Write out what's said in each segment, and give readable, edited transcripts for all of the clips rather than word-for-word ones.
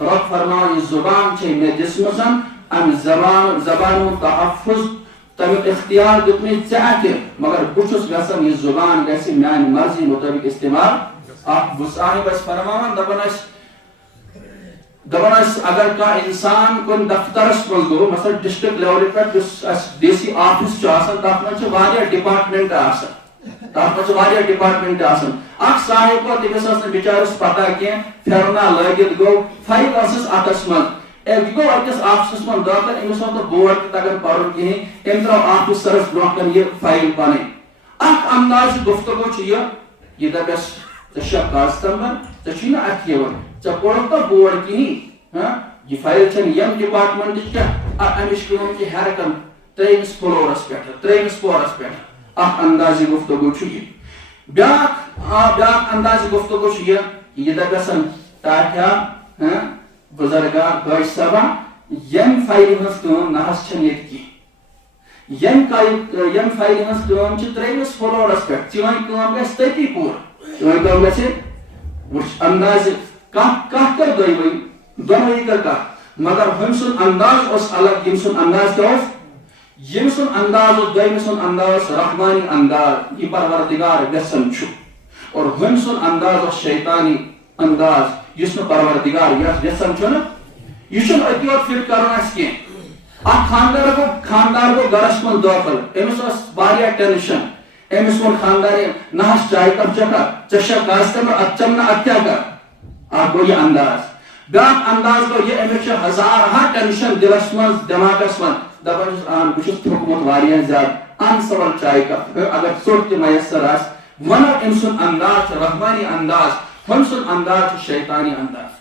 رب فرماو یہ زبان چھے میں جسمسن ام زبان تحفظ تمیک اختیار دتمی چاہتے مگر بچس گسن یہ زبان گسی میان مرضی مطابق استعمال آپ صاحب اس فرماوان دپان اگر کا انسان کن دفترس مز گو مثلا ڈسٹرکٹ لیول پہ ڈی سی آفس تر مجھے ڈپارٹمنٹ اخ صاحب کو تمس بچارس پتہ کی پھرنا لگت گو فائل اتس مز یہ گو اکس آفسس من داخل امس بورڈ تگان پڑھن کہین ام ترو آفسرس برہ کن یہ فائل پن اخ انداز گفتگو یہ دپس ژے کاسٹمر ژے اتھ ژے پوڑھ تو بورڈ کہین یہ فائل چھن یم ڈپارٹمنٹ امچ کم ہیرکن تریمس فلورس پہ پورس پہ اخ انداز گفتگو بیاکھ انداز گفتگو یہ دپسن تاکہ بزرگا گاش صبا یم فائل ہز کم نحس چھن یت کی یم فائل ہز کم تریمس فلورس پہ چون کم گژھِ تتی پور چون کم گژھِ وچ انداز کر دۄیوٕے دۄنوٕے کر مگر ہم سن انداز اس الگ یم سن انداز کیا یم سن انداز دویم سن انداز رحمانی انداز یہ پروردگار گسن چھو اور ہم سن انداز شیطانی انداز یس نہ پروردگار گسن چھو نا یہ چھن اتیوت پھر کرن اس کی خاندار کو گرس من داخل امس اس واریاہ ٹینشن امس من خاندار نہس چائے کپ چکا چشا کاسٹمر اچمنا اتیا کر گو یہ انداز بیاکھ انداز گو یہ امس ہزارہا ٹینشن دلس من دماغس من دپان بہت تھوکمت واریاہ زیادہ انصبر چائے کپ اگر ژوٚٹ تہِ میسر آس ونو ام سن انداز رحمانی انداز ہم سن انداز شیطانی انداز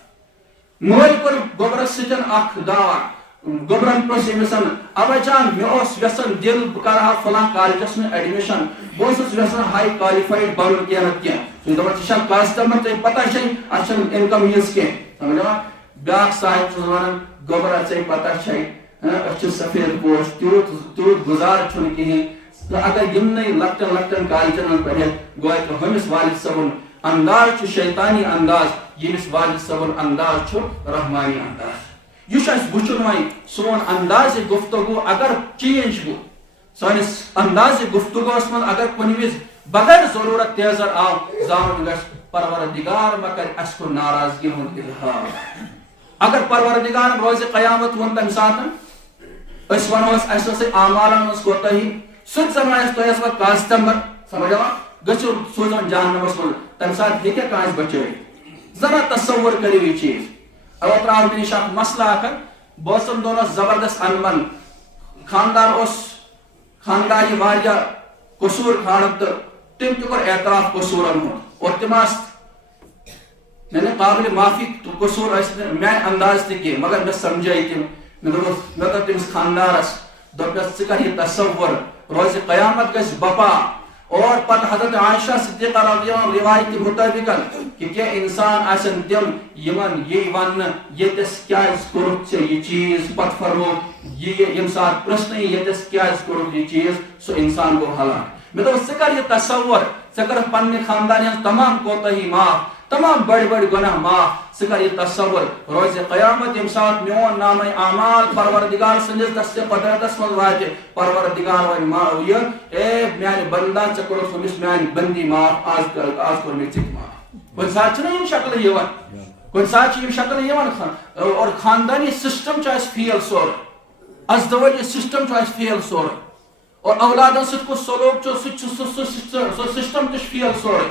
مول کور گوبرس سۭتۍ اکھ دعوا گوبرن پرٛژھ أمِسن ابا جان مےٚ اوس یژھان دل بہٕ کرہا فلاں کالجس منٛز ایڈمشن بہٕ اوسُس یژھان ہاے کالفایڈ بنُن کینٛہہ نتہٕ کینٛہہ سُہ چھُ دپان ژٕ چھکھ کاسٹمر ژےٚ پتہ چھے اتھ چھنہٕ انکم یِژھ کینٛہہ سمجھا بیاکھ صاحب چھُس ونان گوبرا ژےٚ پتہ چھے أسۍ چھِ سفید پوش تیوٗت گُزار چھُنہٕ کِہیٖنۍ اگر یِمنٕے لۄکٹٮ۪ن لۄکٹٮ۪ن کالجن منٛز پرِتھ گویا کہِ ہُمِس والد صٲبُن انداز چھُ شیطانی انداز ییٚمِس والد صٲبُن انداز چھُ رحمانی انداز یہ وچن وی سون انداز گفتگو اگر چینج گو سانس انداز گفتگو من اگر کن وز بغیر ضرورت تیزر آو زان گھ پروردگار ما کر اس کو ناراضگی ہند اظہار اگر پروردگار روز قیامت ون تمہ سات اس ونوس اس اعمالن مز کوتاہی سہ زمانس تہس پہ کاسٹمر سمجھا گھو سوزن جہنمس من تمہ سات ہیکہ کانس بچے ذرا تصور کرو یہ چیز اوتر آو مے نش مسئلہ اخر بہت دونس زبردست انمن خاندار واریاہ قصور کھانک تو تم تہ کور اعتراف قصورن ہند اور تم قابل معافی قصور میان انداز تہ کی مگر مے سمجھائی تم مے کر تمس خاندارس دپس ژٕ کر یہ تصور روز قیامت گژھِ بپا اور پتہ حضرت عائشہ صدیقہ رضی اللہ عنہ روایت کے مطابق کہ کیا انسان آسن تم یمن یہ ون یتس کیاز کورت یہ چیز پتہ فرمو یہ یم سات پرسن یتس کیاز کورت یہ چیز سو انسان گو ہلاک مے دوست ژٕ کر یہ تصور ژٕ کر پنہ خاندان ہن تمام کوتاہی معاف تمام بڑ بڑ گناہ معاف ژٕ کر یہ تصور روز قیامت یم سات میون نام اعمال پروردگار سندس دست قدرتس من واتہ پروردگار ون یہ اے میان بندہ ژے کورس ہمس میان بندی معاف آز کور مے ژےٚ معاف کن سات چھنہ یم شکل یوان کن سات یم شکل یوان اور خاندانی سسٹم چھ اس فیل سور ازدواجی سسٹم چھ اس فیل سور اور اولادن سۭتۍ کُس سلوک سُہ سسٹم تہ فیل سور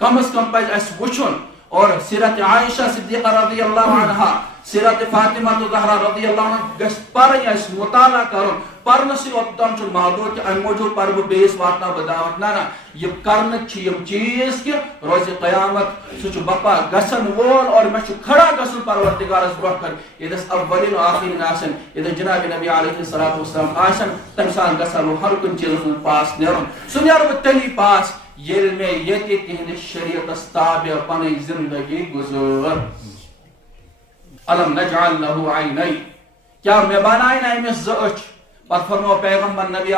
کم از کم پز اس وچھن اور سیرت عائشہ صدیقہ رضی اللہ عنہا سیرت فاطمہ زہرا رضی اللہ عنہ گس پرن اس مطالعہ کرن پرنس اوتام چھ محدود کہ ام موجود پر بیس واتنا بداوت نہ یہ کرن چھ یم چیز کہ روز قیامت سچ بپا گسن وول اور میں کھڑا گسن پروردگارس برہ کر یہ اولین و آخرین آسن یہ جناب نبی علیہ الصلوۃ والسلام آسن تمسان گسن ہر کن چیز پاس نیرن سنیار تلی پاس یل میں یہ تہند شریعت تابع پن زندگی گزر علم نجعل له عینین کیا میں بنائیں امس ز اچھ پتہ فرمو پیغمبر نبی